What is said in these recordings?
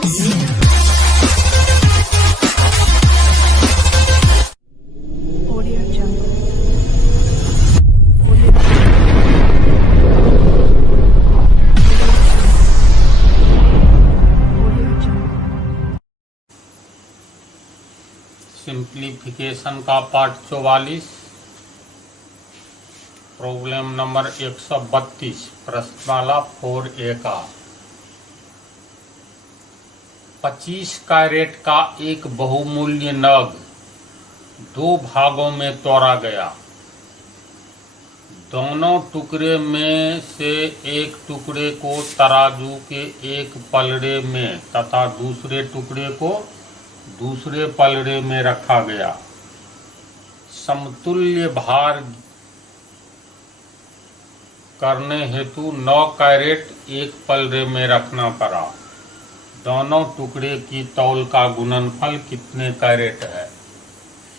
Audio Jungle. Simplification का part 44, problem number 132, प्रश्नमाला 4A का 25 carat का एक बहुमूल्य नग दो भागों में तोड़ा गया। दोनों टुकड़े में से एक टुकड़े को तराजू के एक पलड़े में तथा दूसरे टुकड़े को दूसरे पलड़े में रखा गया। समतुल्य भार करने हेतु 9 कैरेट एक पलड़े में रखना पड़ा। दोनों टुकड़े की तौल का गुणनफल कितने कैरेट है?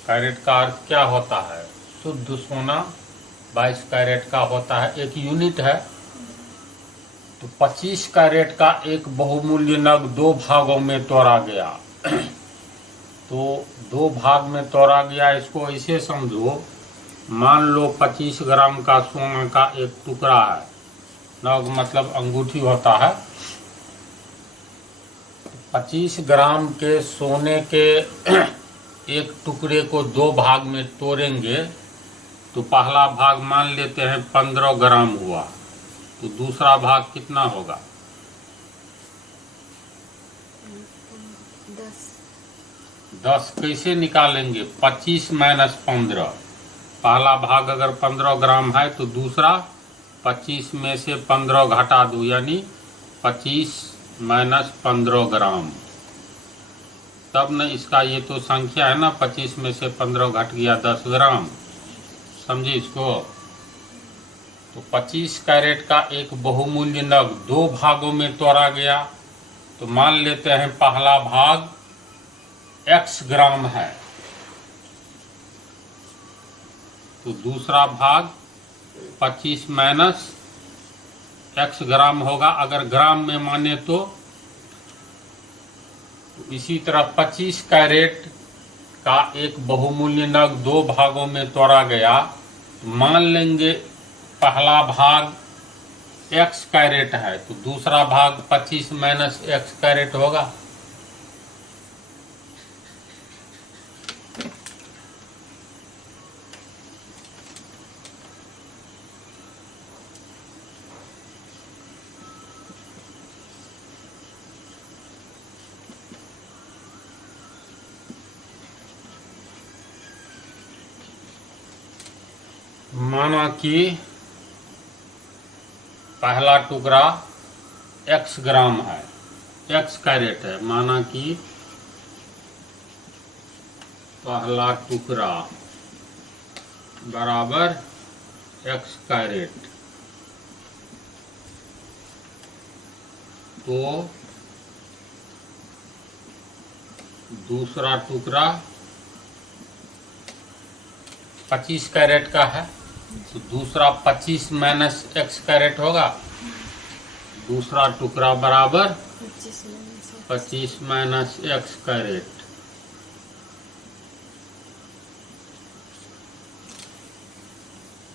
कैरेट का अर्थ क्या होता है? शुद्ध सोना 22 कैरेट का होता है, एक यूनिट है। तो 25 कैरेट का एक बहुमूल्य नग दो भागों में तोड़ा गया। तो दो भाग में तोड़ा गया, इसको ऐसे समझो, मान लो 25 ग्राम का सोना का एक टुकड़ा है। नग मतलब अंगूठी होता है। 25 ग्राम के सोने के एक टुकड़े को दो भाग में तोड़ेंगे तो पहला भाग मान लेते हैं 15 ग्राम हुआ, तो दूसरा भाग कितना होगा? 10 कैसे निकालेंगे? 25 माइनस 15। पहला भाग अगर 15 ग्राम है तो दूसरा 25 में से 15 घटा दो, यानी 25 माइनस 15 ग्राम। तब न इसका ये तो संख्या है ना, 25 में से 15 घट गया 10 ग्राम। समझे इसको? तो 25 कैरेट का एक बहुमूल्य नग दो भागों में तोड़ा गया। तो मान लेते हैं पहला भाग x ग्राम है, तो दूसरा भाग 25 माइनस x ग्राम होगा अगर ग्राम में माने तो। इसी तरह 25 कैरेट का एक बहुमूल्य नग दो भागों में तोड़ा गया। मान लेंगे पहला भाग x कैरेट है, तो दूसरा भाग 25 माइनस x कैरेट होगा। माना कि पहला टुकड़ा x ग्राम है, x कैरेट है। माना कि पहला टुकड़ा बराबर x कैरेट, तो दूसरा टुकड़ा 25 कैरेट का है, तो दूसरा 25 माइनस x कैरेट होगा। दूसरा टुकड़ा बराबर 25 माइनस x कैरेट।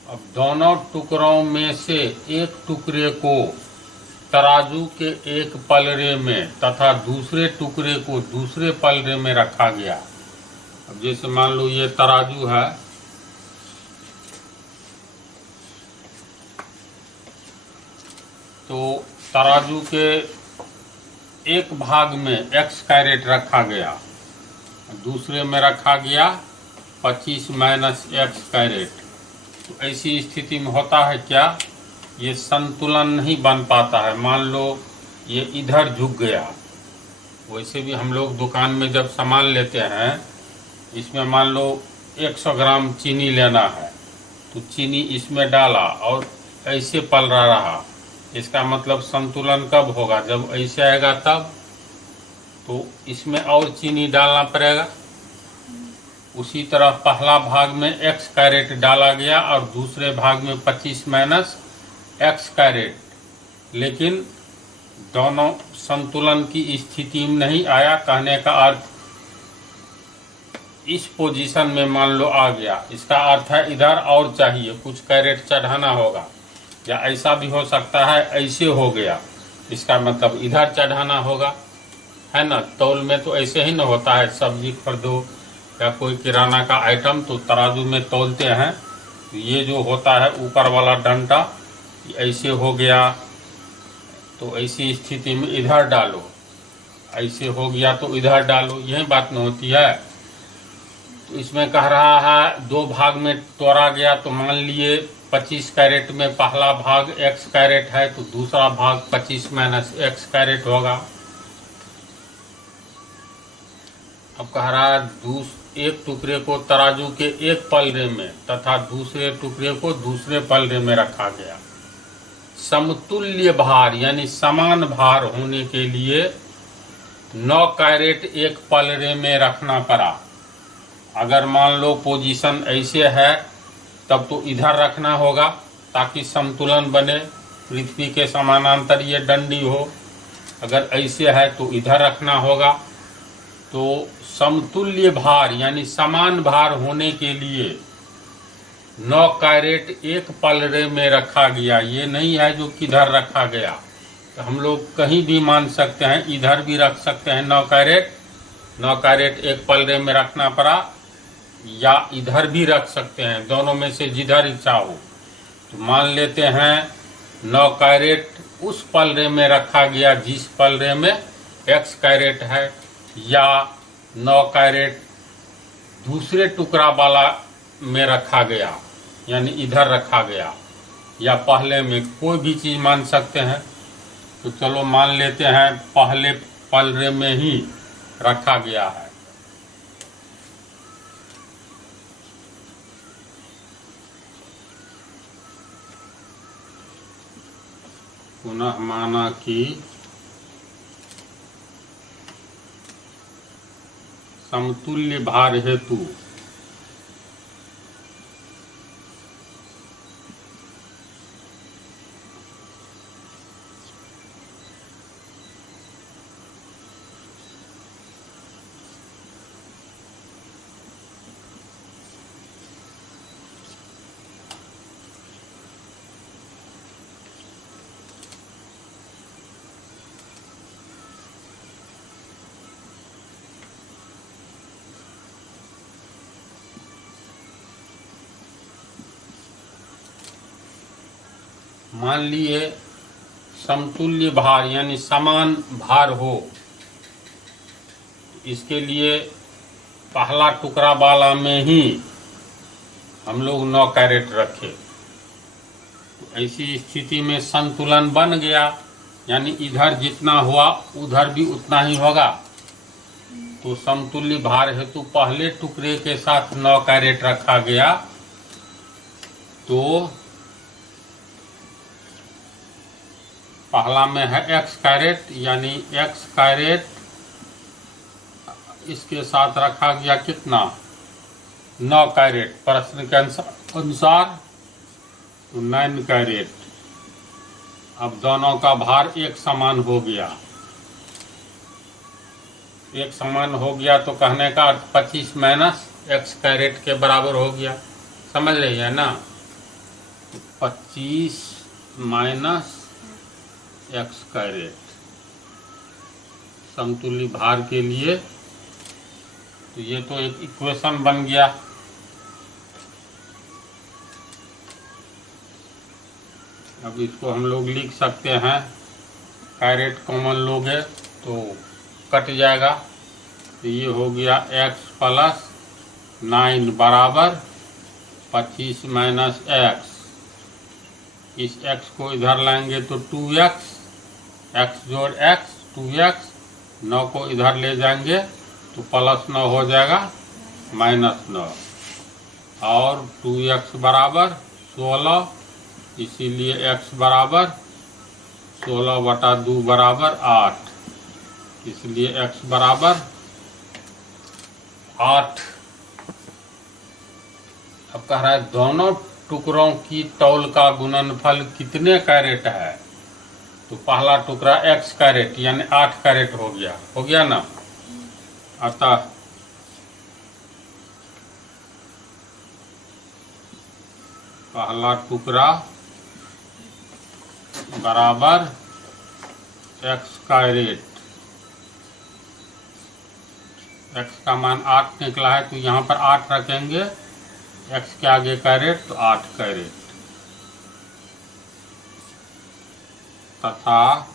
अब दोनों टुकड़ों में से एक टुकड़े को तराजू के एक पलड़े में तथा दूसरे टुकड़े को दूसरे पलड़े में रखा गया। अब जैसे मान लो ये तराजू है, तो तराजू के एक भाग में x कैरेट रखा गया, दूसरे में रखा गया 25 माइनस x कैरेट। तो ऐसी स्थिति में होता है क्या, ये संतुलन नहीं बन पाता है। मान लो ये इधर झुक गया। वैसे भी हम लोग दुकान में जब सामान लेते हैं, इसमें मान लो 100 ग्राम चीनी लेना है, तो चीनी इसमें डाला और ऐसे पलरा रहा। इसका मतलब संतुलन कब होगा? जब ऐसे आएगा तब। तो इसमें और चीनी डालना पड़ेगा। उसी तरह पहला भाग में x कैरेट डाला गया और दूसरे भाग में 25 माइनस x कैरेट, लेकिन दोनों संतुलन की स्थिति में नहीं आया। कहने का अर्थ इस पोजीशन में मान लो आ गया, इसका अर्थ है इधर और चाहिए, कुछ कैरेट चढ़ाना होगा। या ऐसा भी हो सकता है ऐसे हो गया, इसका मतलब इधर चढ़ाना होगा, है ना। तौल में तो ऐसे ही न होता है, सब्जी खरीदो या कोई किराना का आइटम तो तराजू में तौलते हैं। ये जो होता है ऊपर वाला डंडा ऐसे हो गया, तो ऐसी स्थिति में इधर डालो, ऐसे हो गया तो इधर डालो, यही बात न होती है। तो इसमें कह रहा है दो भाग में तोड़ा गया, तो मान लिए 25 कैरेट में पहला भाग x कैरेट है तो दूसरा भाग 25 माइनस x कैरेट होगा। अब कह रहा है एक टुकड़े को तराजू के एक पलड़े में तथा दूसरे टुकड़े को दूसरे पलड़े में रखा गया। समतुल्य भार यानी समान भार होने के लिए 9 कैरेट एक पलड़े में रखना पड़ा। अगर मान लो पोजीशन ऐसे है तब तो इधर रखना होगा ताकि संतुलन बने, पृथ्वी के समानांतर ये डंडी हो। अगर ऐसे है तो इधर रखना होगा। तो समतुल्य भार यानी समान भार होने के लिए 9 कैरेट एक पलड़े में रखा गया। ये नहीं है जो किधर रखा गया, तो हम लोग कहीं भी मान सकते हैं, इधर भी रख सकते हैं 9 कैरेट एक पलड़े में रखना पड़ा, या इधर भी रख सकते हैं, दोनों में से जिधर इच्छा हो। तो मान लेते हैं 9 कैरेट उस पलड़े में रखा गया जिस पलड़े में x कैरेट है, या 9 कैरेट दूसरे टुकड़ा वाला में रखा गया यानी इधर रखा गया, या पहले में, कोई भी चीज़ मान सकते हैं। तो चलो मान लेते हैं पहले पलड़े में ही रखा गया है। पुनः माना कि समतुल्य भार हेतु मान लिए समतुल्य भार यानी समान भार हो, इसके लिए पहला टुकड़ा वाला में ही हम लोग 9 कैरेट रखे। तो ऐसी स्थिति में संतुलन बन गया, यानी इधर जितना हुआ उधर भी उतना ही होगा। तो समतुल्य भार हेतु पहले टुकड़े के साथ 9 कैरेट रखा गया, तो पहला में है x कैरेट, यानी x कैरेट इसके साथ रखा गया कितना 9 कैरेट, प्रश्न के अनुसार तो 9 कैरेट। अब दोनों का भार एक समान हो गया, एक समान हो गया तो कहने का अर्थ 25 माइनस x कैरेट के बराबर हो गया। समझ रही है ना, 25 माइनस x कैरेट समतुल्य भार के लिए। तो ये तो एक इक्वेशन बन गया। अब इसको हम लोग लिख सकते हैं, कैरेट कॉमन लोगे तो कट जाएगा। तो ये हो गया x प्लस 9 बराबर 25 माइनस x। इस x को इधर लाएंगे तो 2x, x जोड़ x 2x, 9 को इधर ले जाएंगे तो प्लस 9 हो जाएगा माइनस 9, और 2x बराबर 16, इसीलिए x बराबर 16/2 बराबर 8, इसलिए x बराबर 8। अब कह रहा है दोनों टुकड़ों की तौल का गुणनफल कितने कैरेट है। तो पहला टुकड़ा x कैरेट यानी 8 कैरेट हो गया ना। अतः पहला टुकड़ा बराबर x कैरेट। x का मान 8 निकला है तो यहाँ पर 8 रखेंगे, x के आगे कैरेट तो 8 कैरेट। तथा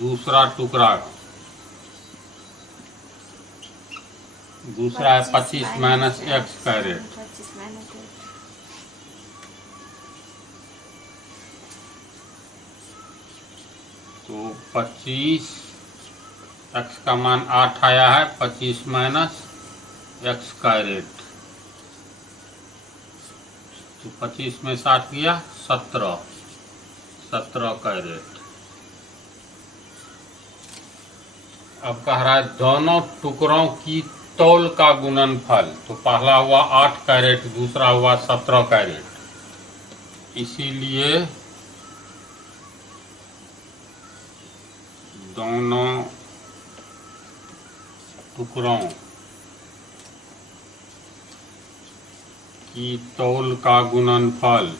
दूसरा टुकड़ा दूसरा है 25 माइनस x कैरेट। तो 25 x का मान 8 आया है, 25 माइनस x कैरेट। तो 25 में 60 गया 17 कैरेट। अब कह रहा है दोनों टुकड़ों की तौल का गुणनफल। तो पहला हुआ 8 कैरेट, दूसरा हुआ 17 कैरेट। इसीलिए दोनों टुकड़ों की तौल का गुणनफल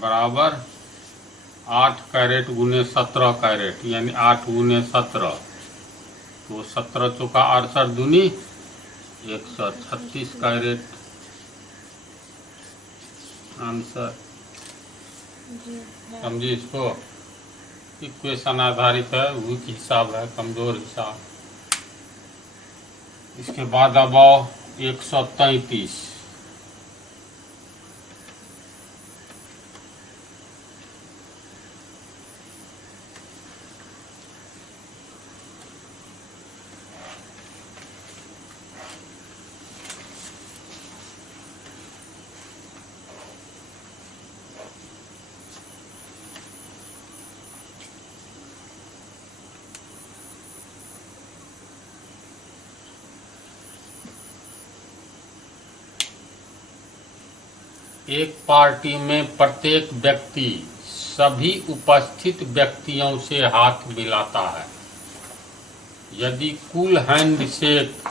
बराबर 8 कैरेट गुने 17 कैरेट यानी 8 गुने 17। तो 17 चौका 68 दूनी 136 कैरेट आंसर। समझिए इसको, इक्वेशन आधारित है, वीक हिसाब है, कमजोर हिसाब। इसके बाद अब आओ 133। एक पार्टी में प्रत्येक व्यक्ति सभी उपस्थित व्यक्तियों से हाथ मिलाता है। यदि कुल हैंडशेक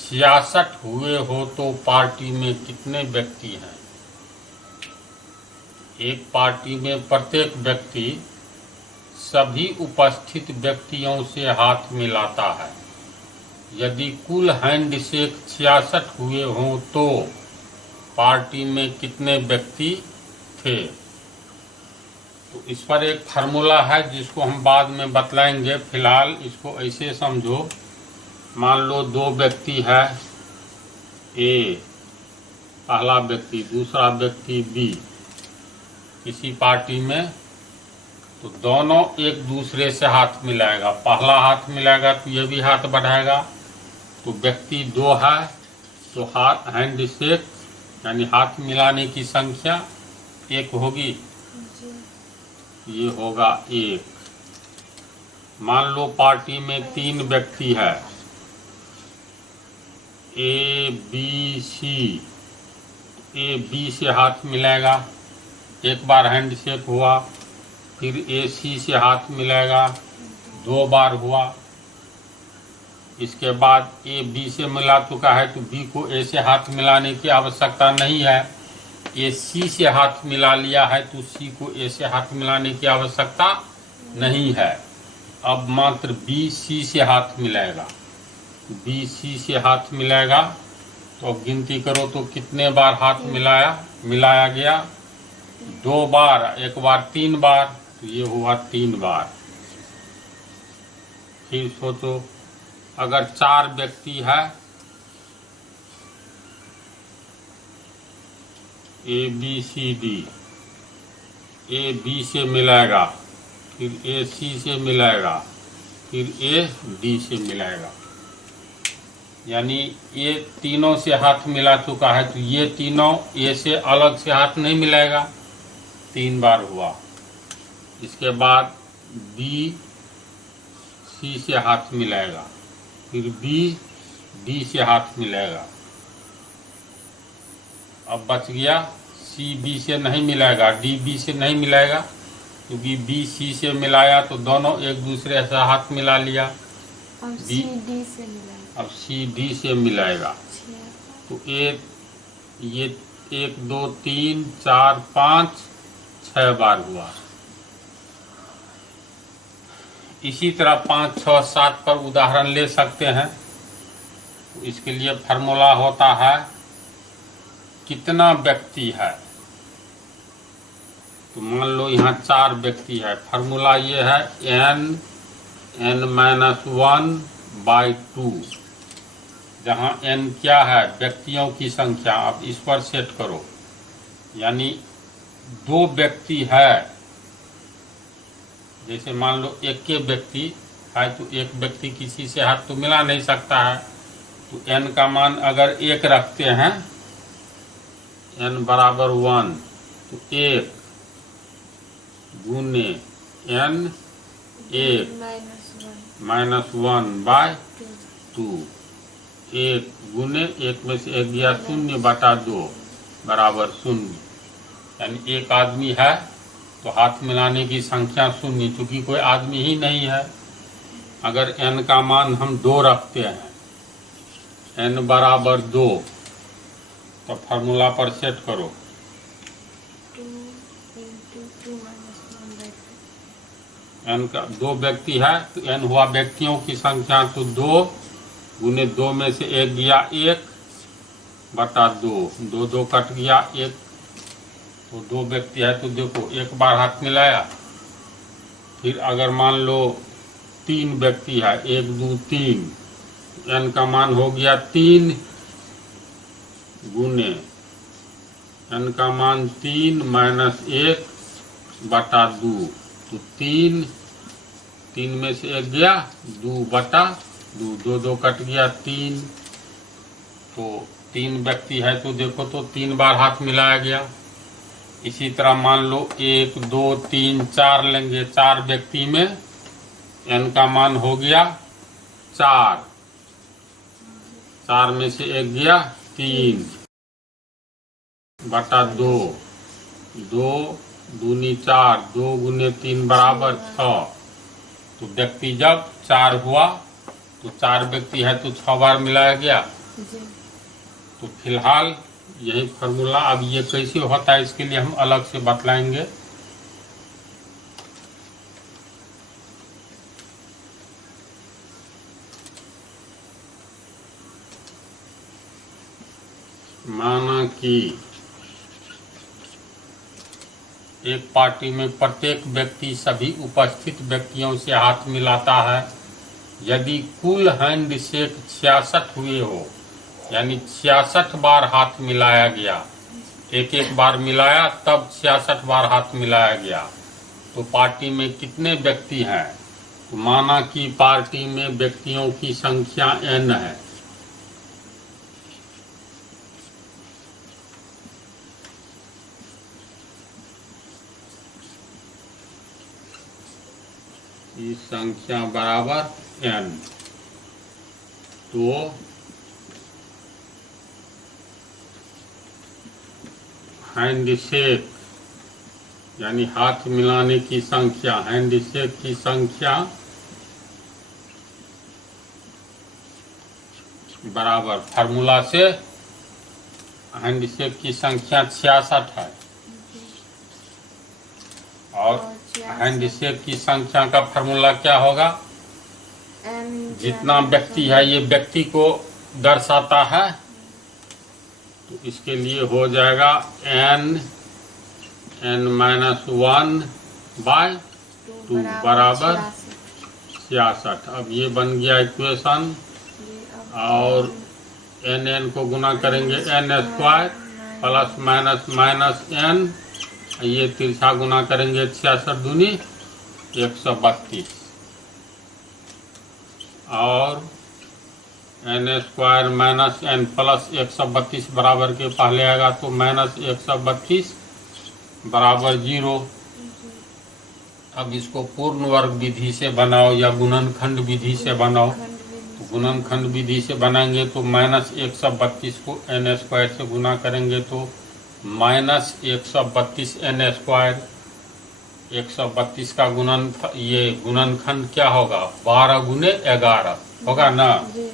66 हुए हो तो पार्टी में कितने व्यक्ति हैं? एक पार्टी में प्रत्येक व्यक्ति सभी उपस्थित व्यक्तियों से हाथ मिलाता है। यदि कुल हैंडशेक 66 हुए हों तो पार्टी में कितने व्यक्ति थे? तो इस पर एक फार्मूला है जिसको हम बाद में बतलाएंगे। फिलहाल इसको ऐसे समझो, मान लो 2 व्यक्ति है, ए पहला व्यक्ति, दूसरा व्यक्ति बी किसी पार्टी में। तो दोनों एक दूसरे से हाथ मिलाएगा। पहला हाथ मिलाएगा तो ये भी हाथ बढ़ाएगा, तो व्यक्ति 2 है तो हाथ हैंडशेक यानी हाथ मिलाने की संख्या 1 होगी। ये होगा 1। मान लो पार्टी में 3 व्यक्ति है, A B C. A B से हाथ मिलाएगा, एक बार हैंडशेक हुआ। फिर ए सी से हाथ मिलाएगा, 2 बार हुआ। इसके बाद ए बी से मिला चुका है तो बी को ए से हाथ मिलाने की आवश्यकता नहीं है। ए सी से हाथ मिला लिया है तो सी को ए से हाथ मिलाने की आवश्यकता नहीं है। अब मात्र बी सी से हाथ मिलाएगा। बी सी से हाथ मिलाएगा तो अब गिनती करो तो कितने बार हाथ मिलाया गया? 2 बार, एक बार 3 बार, तो ये हुआ 3 बार। फिर सोचो, अगर 4 व्यक्ति है, A B C D, A B से मिलाएगा, फिर ए सी से मिलाएगा, फिर ए डी से मिलाएगा, यानी ये तीनों से हाथ मिला चुका है तो ये तीनों ए से अलग से हाथ नहीं मिलाएगा। 3 बार हुआ। इसके बाद बी सी से हाथ मिलाएगा, फिर बी, डी से हाथ मिलाएगा। अब बच गया सी बी से नहीं मिलाएगा, डी बी से नहीं मिलाएगा, क्योंकि बी सी से मिलाया तो दोनों एक दूसरे से हाथ मिला लिया। अब सी डी से मिलाएगा। अब सी डी से मिलाएगा तो ये 1 2 3 4 5 6 बार हुआ। इसी तरह 5 6 7 पर उदाहरण ले सकते हैं। तो इसके लिए फार्मूला होता है कितना व्यक्ति है। तो मान लो यहाँ 4 व्यक्ति है, फार्मूला ये है n-1/2, जहाँ n क्या है, व्यक्तियों की संख्या। अब इस पर सेट करो, यानी 2 व्यक्ति है। जैसे मान लो एक के व्यक्ति है तो एक व्यक्ति किसी से हाथ तो मिला नहीं सकता है, तो n का मान अगर 1 रखते हैं, n बराबर 1, तो 1 गुने n 1 -1/2, 1 गुने 1 में से 1 गया 0/2 बराबर 0। यानी एक आदमी है तो हाथ मिलाने की संख्या 0, चूंकि कोई आदमी ही नहीं है। अगर n का मान हम 2 रखते हैं, n बराबर 2, तो फार्मूला पर सेट करो। 2 n का 2 व्यक्ति है तो n हुआ व्यक्तियों की संख्या, तो 2 गुने 2 में से 1 गया 1/2, 2 2 कट गया 1, तो 2 व्यक्ति है तो देखो एक बार हाथ मिलाया। फिर अगर मान लो 3 व्यक्ति है, 1 2 3, n का मान हो गया 3 गुने n का मान 3 -1/2, तो 3 में से 1 गया 2/2, 2 2 कट गया 3, तो 3 व्यक्ति है तो देखो तो 3 बार हाथ मिलाया गया। इसी तरह मान लो 1 2 3 4 लेंगे, 4 व्यक्ति में n का मान हो गया 4, 4 में से 1 गया 3/2, 2 दूनी 4, 2 गुने 3 बराबर 6। तो व्यक्ति जब 4 हुआ तो 4 व्यक्ति है तो 6 बार मिलाया गया। तो फिलहाल यही फार्मूला। अब ये कैसे होता है इसके लिए हम अलग से बतलाएंगे। माना कि एक पार्टी में प्रत्येक व्यक्ति सभी उपस्थित व्यक्तियों से हाथ मिलाता है। यदि कुल हैंड शेक 66 हुए हो, यानी 66 बार हाथ मिलाया गया, एक एक बार मिलाया तब 66 बार हाथ मिलाया गया, तो पार्टी में कितने व्यक्ति हैं। तो माना कि पार्टी में व्यक्तियों की संख्या n है। इस संख्या बराबर n, तो हैंडशेक यानी हाथ मिलाने की संख्या, हैंडशेक की संख्या बराबर, फार्मूला से हैंडशेक की संख्या 66 है और हैंडशेक की संख्या का फार्मूला क्या होगा, जितना व्यक्ति है ये व्यक्ति को दर्शाता है, तो इसके लिए हो जाएगा n-1/2 बराबर 66। अब ये बन गया इक्वेशन, और n को गुना करेंगे n² प्लस माइनस n, ये तिरछा गुना करेंगे 66 दूनी 132, और n² माइनस n प्लस 132 बराबर के पहले आएगा तो माइनस 132 बराबर 0। अब इसको पूर्ण वर्ग विधि से बनाओ या गुणनखंड विधि से बनाओ, तो गुणनखंड विधि से बनाएंगे तो -132 को n स्क्वायर से गुना करेंगे तो -132 n स्क्वायर। 132 का ये गुणनखंड क्या होगा, 12 गुने 11 होगा ना। जी।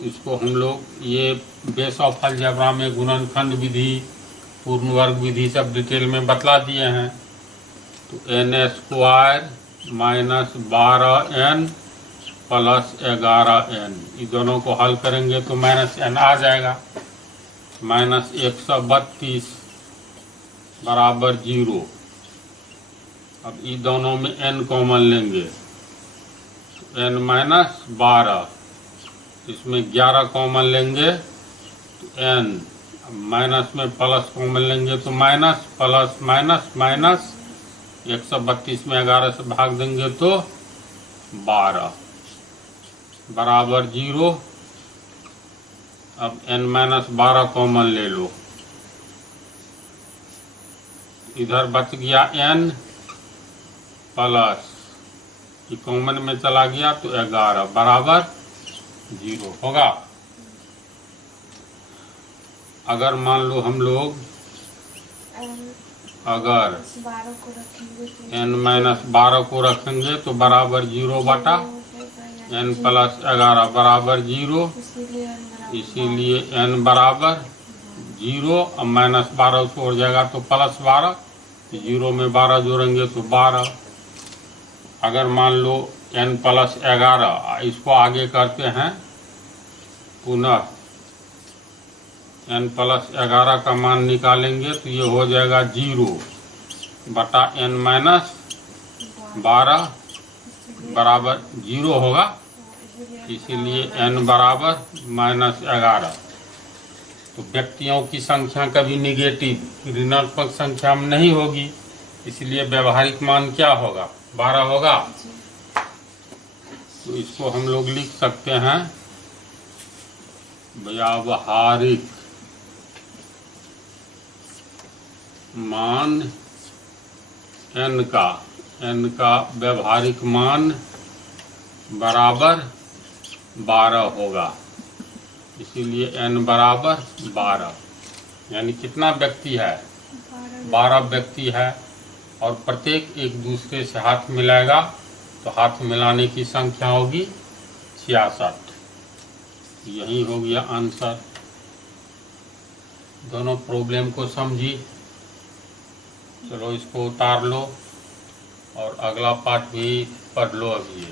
इसको हम लोग ये बेस ऑफ अलजेब्रा में गुणनखंड विधि, पूर्ण वर्ग विधि सब डिटेल में बतला दिए हैं। तो n square -12n plus 11n, ये दोनों को हल करेंगे तो -n आ जाएगा। -132 बराबर 0। अब ये दोनों में n कॉमन लेंगे, n -12, इसमें 11 कॉमन लेंगे तो n, माइनस में प्लस कॉमन लेंगे तो माइनस, प्लस माइनस माइनस, 132 में 11 से भाग देंगे तो 12 बराबर 0। अब n-12 कॉमन ले लो, इधर बच गया n प्लस, ये कॉमन में चला गया तो 11 बराबर 0 होगा। अगर मान लो हम लोग अगर 12 को रखेंगे तो n-12 को रखेंगे तो बराबर 0 बटा n प्लस 11 बराबर 0, इसीलिए n बराबर 0। अब -12 छोड़ जाएगा तो +12, 0 में 12 जोड़ेंगे तो 12। अगर मान लो n प्लस 11, इसको आगे करते हैं पुनः, n प्लस 11 का मान निकालेंगे तो ये हो जाएगा 0 बटा n माइनस 12 बराबर 0 होगा, इसीलिए n बराबर -11। तो व्यक्तियों की संख्या कभी निगेटिव ऋणात्मक संख्या में नहीं होगी, इसलिए व्यवहारिक मान क्या होगा, 12 होगा। तो इसको हम लोग लिख सकते हैं व्यावहारिक मान n का व्यवहारिक मान बराबर 12 होगा, इसीलिए n बराबर 12। यानी कितना व्यक्ति है, 12 व्यक्ति है, और प्रत्येक एक दूसरे से हाथ मिलाएगा तो हाथ मिलाने की संख्या होगी 66। यही हो गया आंसर। दोनों प्रॉब्लम को समझी, चलो इसको उतार लो और अगला पार्ट भी पढ़ लो अभी।